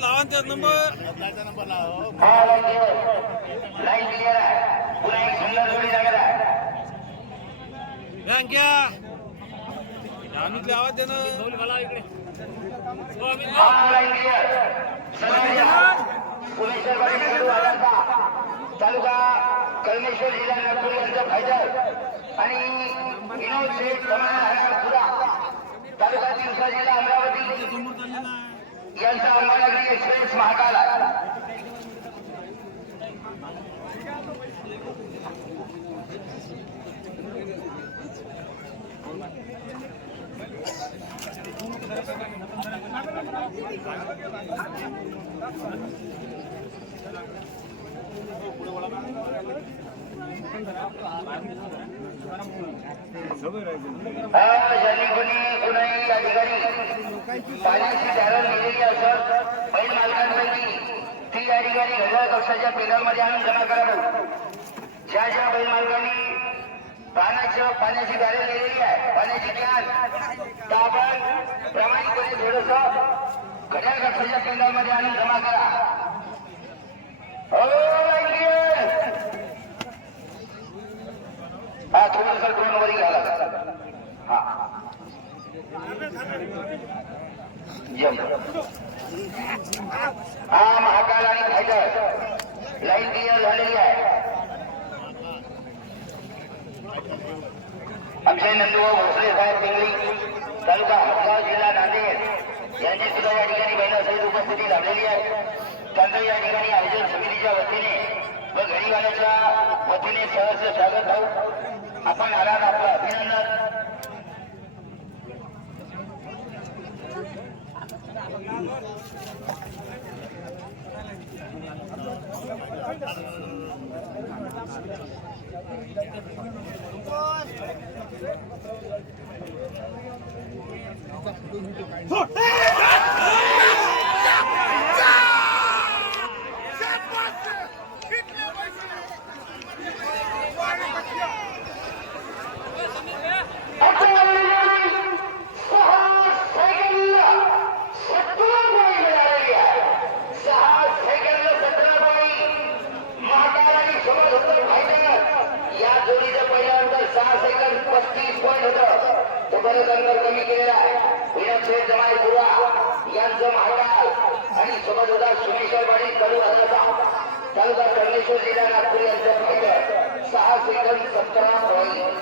लावांचा number line clear आहे. पुन्हा एक सुंदर जोडी लागत आहे. आम्ही आवाज देणं लाईन क्लिअर. पुणेश्वरवाडी खेळू आलांचा तालुका कळमेश्वर जिल्हा नागपूर यांचा फायटर आणि विनोद शेठ पुरा तालुका तिवसा जिल्हा अमरावती यांचा अंबानगरी एक्सप्रेस महाकाल ज्यांनी कुणाही या ठिकाणी पाण्याची बॅरल नेलेली असत बैल मालकांपैकी ती या ठिकाणी घड्याळ कक्षाच्या पेनलमध्ये आणून जमा करावं. ज्या ज्या बैल मालकांनी पाण्याची बॅरल नेलेली आहे, पाण्याची कॅन, तर आपण प्रामाणिकपणे थोडस घड्याळ कक्षाच्या पेनलमध्ये आणून जमा करा. हा थोडस ड्रोन वरी घाला. हा महाकाल आणि फायटर लाईन क्लिअर झालेली आहे. आमचे नंदुभाऊ भोसले साहेब पिंगळी तालुका हदगाव जिल्हा नांदेड यांची सुद्धा या ठिकाणी महिलासहित उपस्थिती लाभलेली आहे. त्यांचं या ठिकाणी आयोजन समितीच्या वतीने व घडीवाल्याच्या वतीने सहर्ष स्वागत भाऊ. आपण आलात, आपलं अभिनंदन. कमी केलेला आहे. विनोद शेठ जमाई पुरा यांचं महाकाल आणि सोबत होता सुमेश्वरवाडी कडू तालुका कळमेश्वर जिल्हा नागपूर यांचं फायटर 6 सेकंद 17 पॉईंट.